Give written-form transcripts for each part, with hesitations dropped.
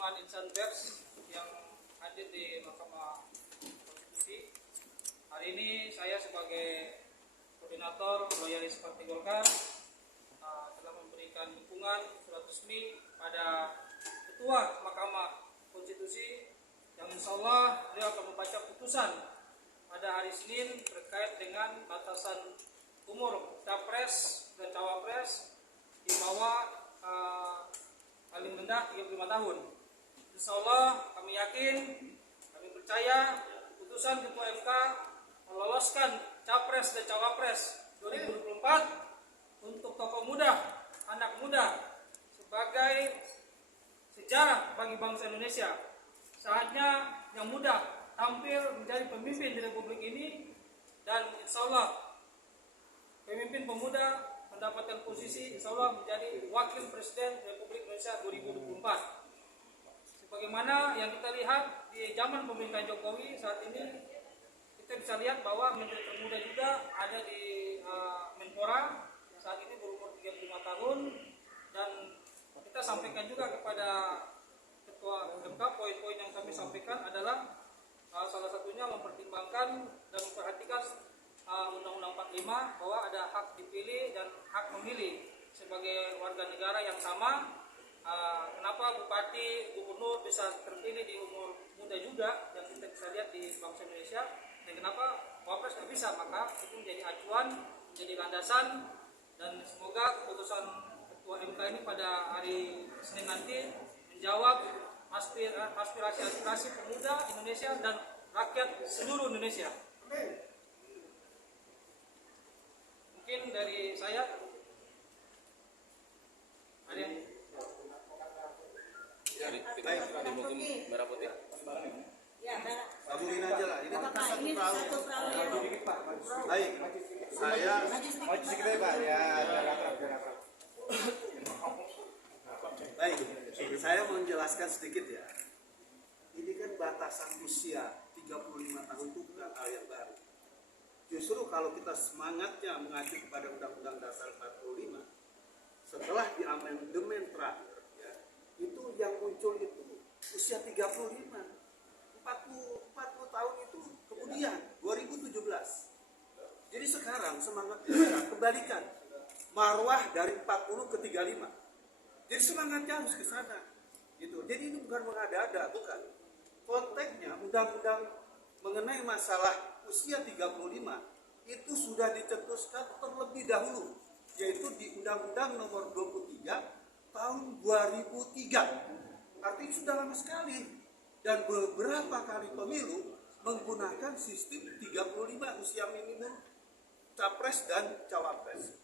teman-teman insan pers yang hadir di Mahkamah Konstitusi. Hari ini saya sebagai koordinator loyalis Partai Golkar telah memberikan dukungan surat resmi pada Ketua Mahkamah Konstitusi yang insya Allah beliau akan membaca putusan pada hari Senin terkait dengan batasan umur capres dan cawapres di bawah paling rendah 35 tahun. Insya Allah kami yakin, kami percaya putusan Ketua MK meloloskan capres dan cawapres 2024 untuk tokoh muda, anak muda sebagai sejarah bagi bangsa Indonesia. Saatnya yang muda tampil menjadi pemimpin di Republik ini, dan insya Allah pemimpin pemuda mendapatkan posisi insya Allah menjadi Wakil Presiden Republik Indonesia 2024. Sebagaimana yang kita lihat di zaman pemerintahan Jokowi saat ini, kita bisa lihat bahwa menteri termuda juga ada di Menpora yang saat ini berumur 35 tahun, dan kita sampaikan juga kepada Ketua MK poin-poin yang kami sampaikan adalah salah satunya mempertimbangkan dan memperhatikan Undang-Undang 45 bahwa ada hak dipilih dan hak memilih sebagai warga negara yang sama. Kenapa bupati, gubernur bisa terpilih di umur muda juga yang kita bisa lihat di bangsa Indonesia, dan kenapa wapres tidak bisa? Maka itu menjadi acuan, menjadi landasan, dan semoga keputusan Ketua MK ini pada hari Senin nanti menjawab aspirasi pemuda Indonesia dan rakyat seluruh Indonesia. Mungkin dari saya ada yang merah putih. Ya, merah. Kabulin aja lah. Ini kan Ini satu perahu. baik. Saya Maju sedikit, Pak. ya. Baik. Saya mau menjelaskan sedikit ya. Ini kan batasan usia 35 tahun itu bukan hal yang baru. Justru kalau kita semangatnya mengacu kepada Undang-Undang Dasar 45, setelah di amandemen terakhir, ya, itu yang muncul itu usia 35, 40 tahun itu kemudian 2017. Jadi sekarang semangatnya kita kembalikan marwah dari 40 ke 35. Jadi semangatnya harus ke sana. Gitu. Jadi ini bukan mengada-ada, bukan. Konteksnya undang-undang mengenai masalah usia 35 itu sudah dicetuskan terlebih dahulu, yaitu di Undang-Undang Nomor 23 tahun 2003. Artinya sudah lama sekali, dan beberapa kali pemilu menggunakan sistem 35 usia minimum capres dan cawapres.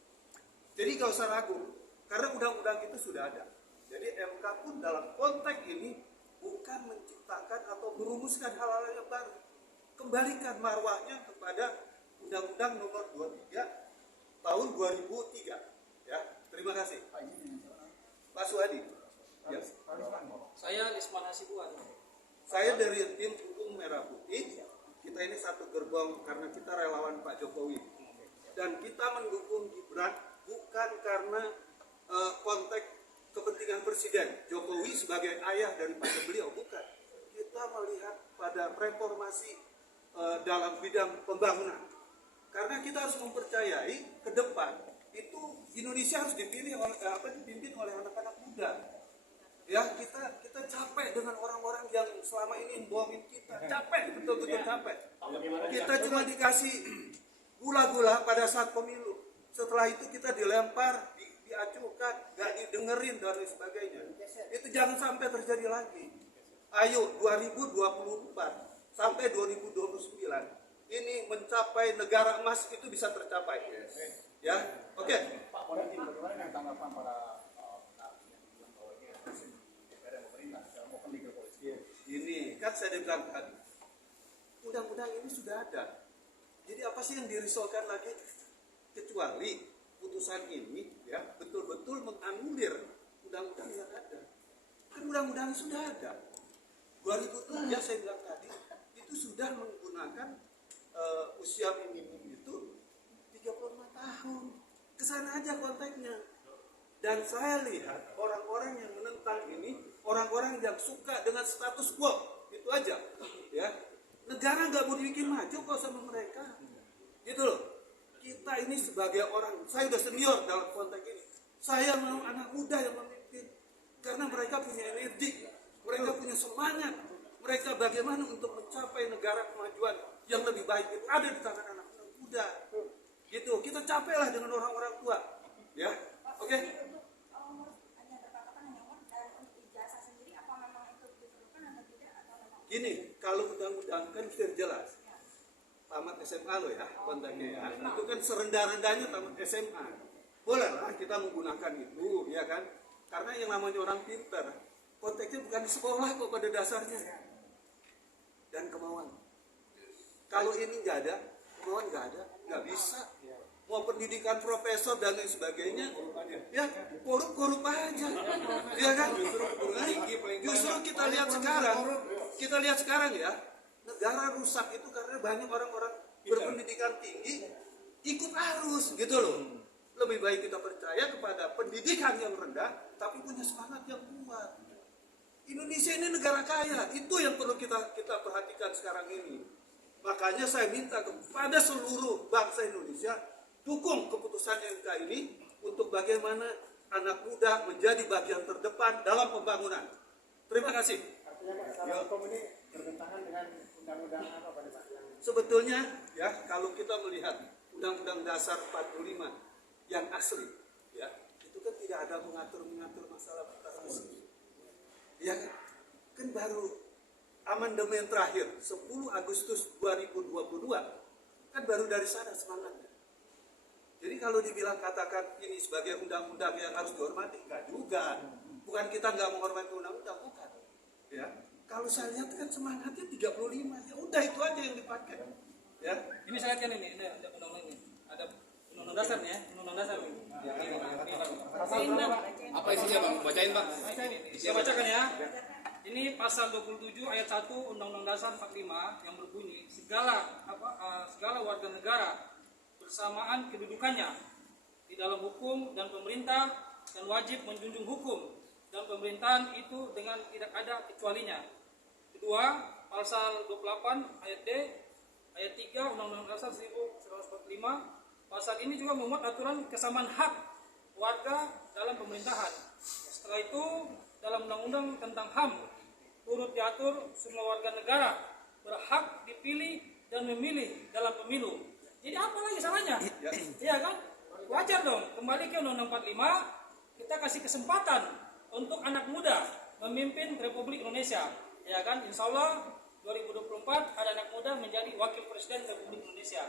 Jadi gak usah ragu, karena undang-undang itu sudah ada. Jadi MK pun dalam konteks ini bukan menciptakan atau merumuskan hal-hal yang baru. Kembalikan marwahnya kepada Undang-Undang Nomor 23 tahun 2003. Ya, terima kasih. Pak Suhadi. Ya. saya Lisman Hasibuan. Saya dari tim hukum Merah Putih. Kita ini satu gerbong karena kita relawan Pak Jokowi. Dan kita mendukung Gibran bukan karena konteks kepentingan Presiden Jokowi sebagai ayah daripada beliau, bukan. Kita melihat pada reformasi dalam bidang pembangunan, karena kita harus mempercayai ke depan itu Indonesia harus dipimpin oleh anak-anak muda. Ya, kita capek dengan orang-orang yang selama ini membohongin kita, capek, betul-betul capek. Kita cuma dikasih gula-gula pada saat pemilu, setelah itu kita dilempar, diacuhkan, gak didengerin dan sebagainya. Itu jangan sampai terjadi lagi. Ayo 2024 sampai 2029 ini mencapai negara emas itu bisa tercapai. Ya, oke. Pak Polisi, bagaimana dengan tanggapan para Ini kan saya bilang tadi, undang-undang ini sudah ada. Jadi apa sih yang dirisolkan lagi? Kecuali putusan ini ya betul-betul menganulir undang-undang yang ada. Kan undang-undang sudah ada. 2003 saya bilang tadi itu sudah menggunakan usia minimum itu 35 tahun. Kesana aja konteksnya. Dan saya lihat orang-orang yang menentang ini orang-orang yang suka dengan status quo, itu aja. Ya, negara nggak mau dibikin maju kok sama mereka, gitu loh. Kita ini sebagai orang, saya udah senior dalam konteks ini. Saya mau anak muda yang memimpin, karena mereka punya energi, mereka punya semangat, mereka bagaimana untuk mencapai negara kemajuan yang lebih baik itu ada di tangan anak muda. Gitu, kita capeklah dengan orang-orang tua, ya. Oke. Hanya terpatokan hanya uang dan untuk ijazah sendiri apa memang itu diperlukan atau tidak atau memang Gini, kalau undang-undang kan sudah jelas. Tamat SMA lo ya, kontaknya ya. Itu kan serendah-rendahnya tamat SMA. Boleh lah kita menggunakan itu, ya kan? Karena yang namanya orang pintar, konteksnya bukan di sekolah kok pada dasarnya. Dan kemauan. Kalau ini nggak ada, kemauan nggak ada, nggak bisa. Mau pendidikan profesor dan lain sebagainya, ya korup-korup aja, ya kan? Justru kita lihat sekarang ya, negara rusak itu karena banyak orang-orang berpendidikan tinggi ikut arus, gitu loh. Lebih baik kita percaya kepada pendidikan yang rendah, tapi punya semangat yang kuat. Indonesia ini negara kaya, itu yang perlu kita perhatikan sekarang ini. Makanya saya minta kepada seluruh bangsa Indonesia, dukung keputusan MK ini untuk bagaimana anak muda menjadi bagian terdepan dalam pembangunan. Terima kasih. Artinya Pak, secara hukum ini bertentangan dengan undang-undang apa Pak? Sebetulnya ya, kalau kita melihat Undang-Undang Dasar 45 yang asli, ya itu kan tidak ada mengatur masalah batas. Ya kan baru amandemen terakhir 10 Agustus 2022 kan baru dari sana semangatnya. Jadi kalau dibilang katakan ini sebagai undang-undang yang harus dihormati, enggak juga. Bukan kita nggak menghormati undang-undang, bukan. Ya, kalau saya lihat kan semangatnya 35, ya udah itu aja yang dipakai. Ya, Ini saya lihat kan ini ada undang-undang ini, ada undang-undang dasar nih ya, undang-undang dasar. Apa isinya Bang? Bacain Bang. Saya bacakan ya. Ini pasal 27 ayat 1 Undang-Undang Dasar 45 yang berbunyi segala warga negara bersamaan kedudukannya di dalam hukum dan pemerintah dan wajib menjunjung hukum dan pemerintahan itu dengan tidak ada kecualinya. Kedua, pasal 28 ayat D ayat 3 Undang-Undang Dasar 1945, pasal ini juga memuat aturan kesamaan hak warga dalam pemerintahan. Setelah itu dalam Undang-Undang tentang HAM turut diatur semua warga negara berhak dipilih dan memilih dalam pemilu. Jadi apa lagi salahnya? Iya kan? Wajar dong. Kembali ke Undang-Undang 45, kita kasih kesempatan untuk anak muda memimpin Republik Indonesia. Ya kan? Insya Allah 2024 ada anak muda menjadi wakil presiden Republik Indonesia.